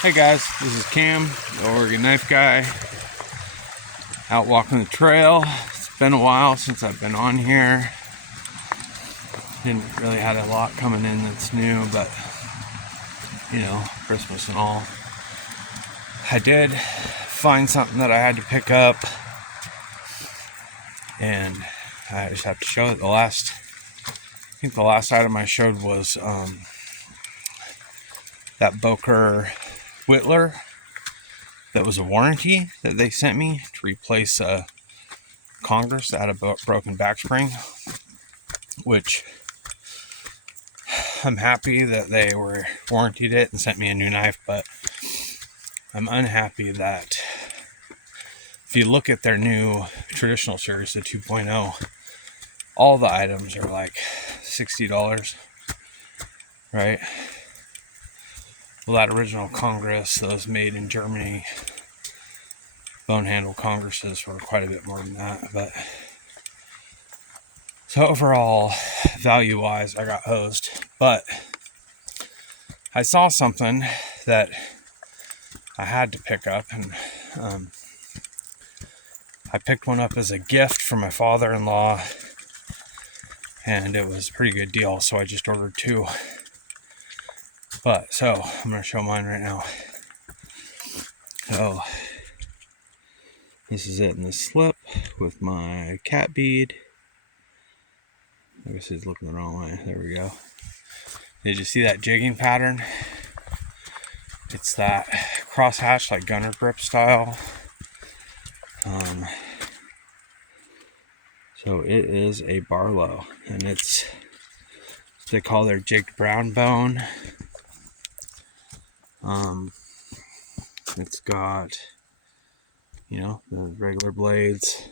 Hey guys, this is Cam, the Oregon Knife Guy, out walking the trail. It's been a while since I've been on here. Didn't really had a lot coming in that's new, but you know, Christmas and all. I did find something that I had to pick up, and I just have to show it. I think the last item I showed was that Boker Whittler that was a warranty that they sent me to replace a Congress that had a broken back spring, which I'm happy that they were warranted it and sent me a new knife, but I'm unhappy that if you look at their new traditional series, the 2.0, all the items are like $60, right? Well, that original Congress, those made in Germany, bone handle Congresses were quite a bit more than that. But so overall, value-wise, I got hosed. But I saw something that I had to pick up, and I picked one up as a gift for my father-in-law, and it was a pretty good deal, so I just ordered two. But so I'm going to show mine right now. So this is it in the slip with my cat bead. I guess he's looking the wrong way. There we go. Did you see that jigging pattern? It's that crosshatch, like gunner grip style. So it is a Barlow, and it's what they call their jigged brown bone. It's got, you know, the regular blades,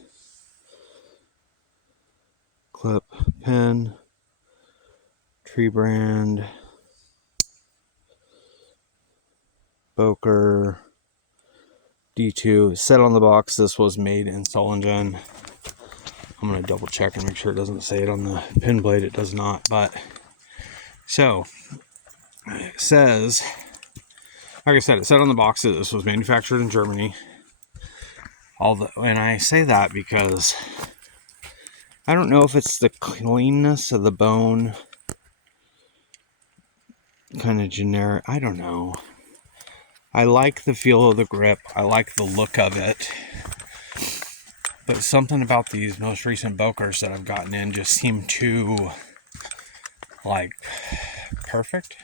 clip, pin, tree brand, Boker, D2. It said on the box this was made in Solingen. I'm going to double check and make sure it doesn't say it on the pin blade. It does not. But so it says, like I said, it said on the box that this was manufactured in Germany. And I say that because I don't know if it's the cleanness of the bone, kind of generic. I don't know. I like the feel of the grip. I like the look of it. But something about these most recent Bokers that I've gotten in just seem too, like, perfect.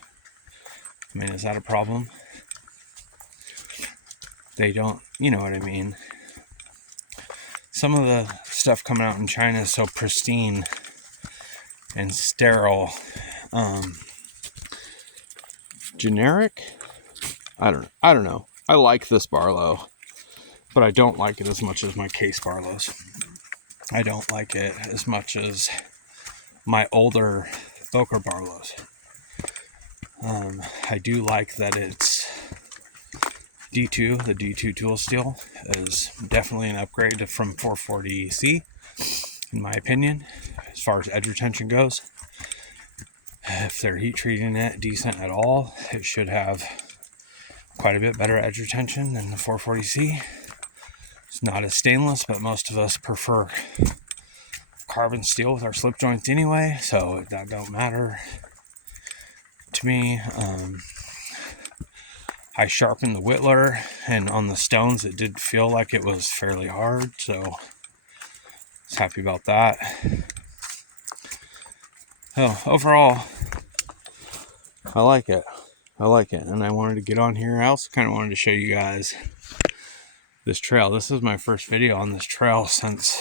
I mean, is that a problem? They don't, you know what I mean. Some of the stuff coming out in China is so pristine and sterile. Generic? I don't know. I like this Barlow, but I don't like it as much as my case Barlows. I don't like it as much as my older Boker Barlows. I do like that it's D2. The D2 tool steel is definitely an upgrade from 440C, in my opinion, as far as edge retention goes. If they're heat treating it decent at all, it should have quite a bit better edge retention than the 440C. It's not as stainless, but most of us prefer carbon steel with our slip joints anyway, so that don't matter to me. I sharpened the Whittler, and on the stones it did feel like it was fairly hard, so I was happy about that. So overall, I like it, and I wanted to get on here. I also kind of wanted to show you guys this trail. This is my first video on this trail since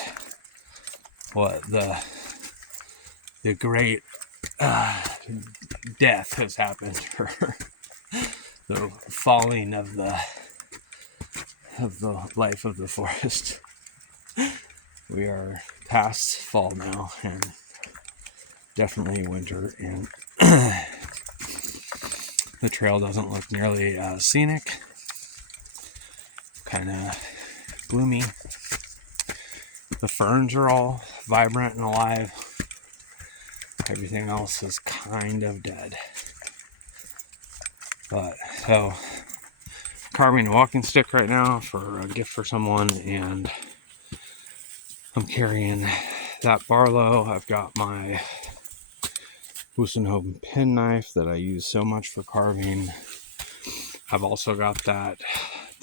the great death has happened, or the falling of the life of the forest. We are past fall now, and definitely winter, and the trail doesn't look nearly as scenic. Kind of gloomy. The ferns are all vibrant and alive. Everything else is kind of dead. But so carving a walking stick right now for a gift for someone, and I'm carrying that Barlow. I've got my Wusenhofen pen knife that I use so much for carving. I've also got the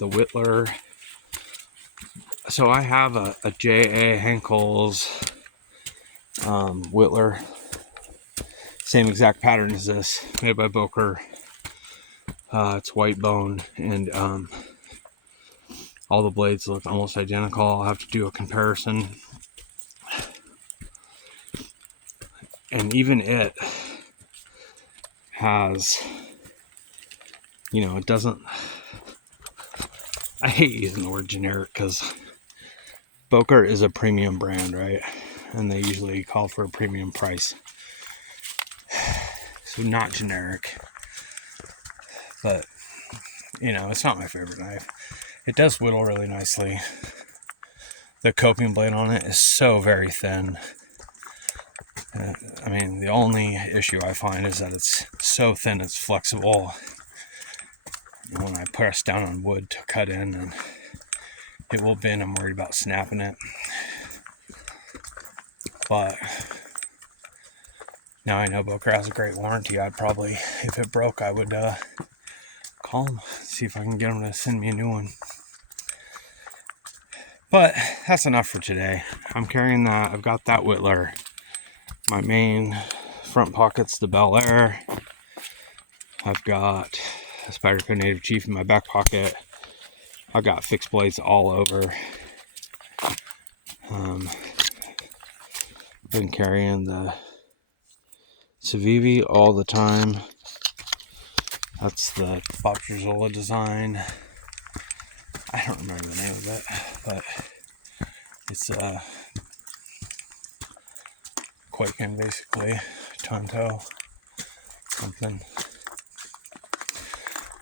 Whittler. So I have a J.A. Henkel's Whittler. Same exact pattern as this, made by Boker. It's white bone, and all the blades look almost identical. I'll have to do a comparison. And even it has, it doesn't, I hate using the word generic because Boker is a premium brand, right? And they usually call for a premium price. So not generic. But, it's not my favorite knife. It does whittle really nicely. The coping blade on it is so very thin. The only issue I find is that it's so thin it's flexible. When I press down on wood to cut in, and it will bend, I'm worried about snapping it. But now I know Boker has a great warranty. I'd probably, if it broke, I would call them, see if I can get them to send me a new one. But that's enough for today. I'm carrying that. I've got that Whittler. My main front pocket's the Bel Air. I've got a Spyderco Native Chief in my back pocket. I've got fixed blades all over. Been carrying the Civivi all the time. That's the Bob Truzzola design. I don't remember the name of it, but it's Quaking, basically. Tonto something.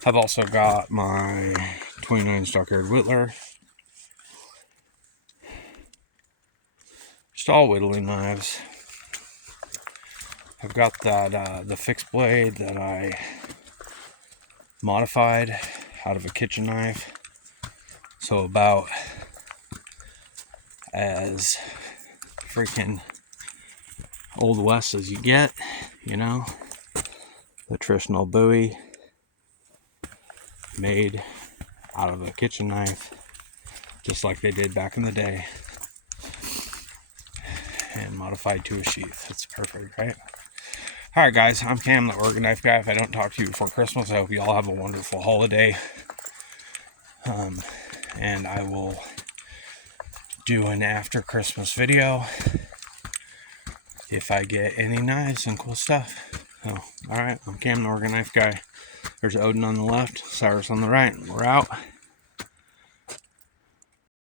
I've also got my 29 stock-haired Whittler. Just all whittling knives. I've got that the fixed blade that I modified out of a kitchen knife. So about as freaking Old West as you get, the traditional Bowie made out of a kitchen knife, just like they did back in the day, and modified to a sheath. It's perfect, right? Alright guys, I'm Cam, the Oregon Knife Guy. If I don't talk to you before Christmas, I hope you all have a wonderful holiday. And I will do an after Christmas video if I get any knives and cool stuff. So, alright, I'm Cam, the Oregon Knife Guy. There's Odin on the left, Cyrus on the right. We're out.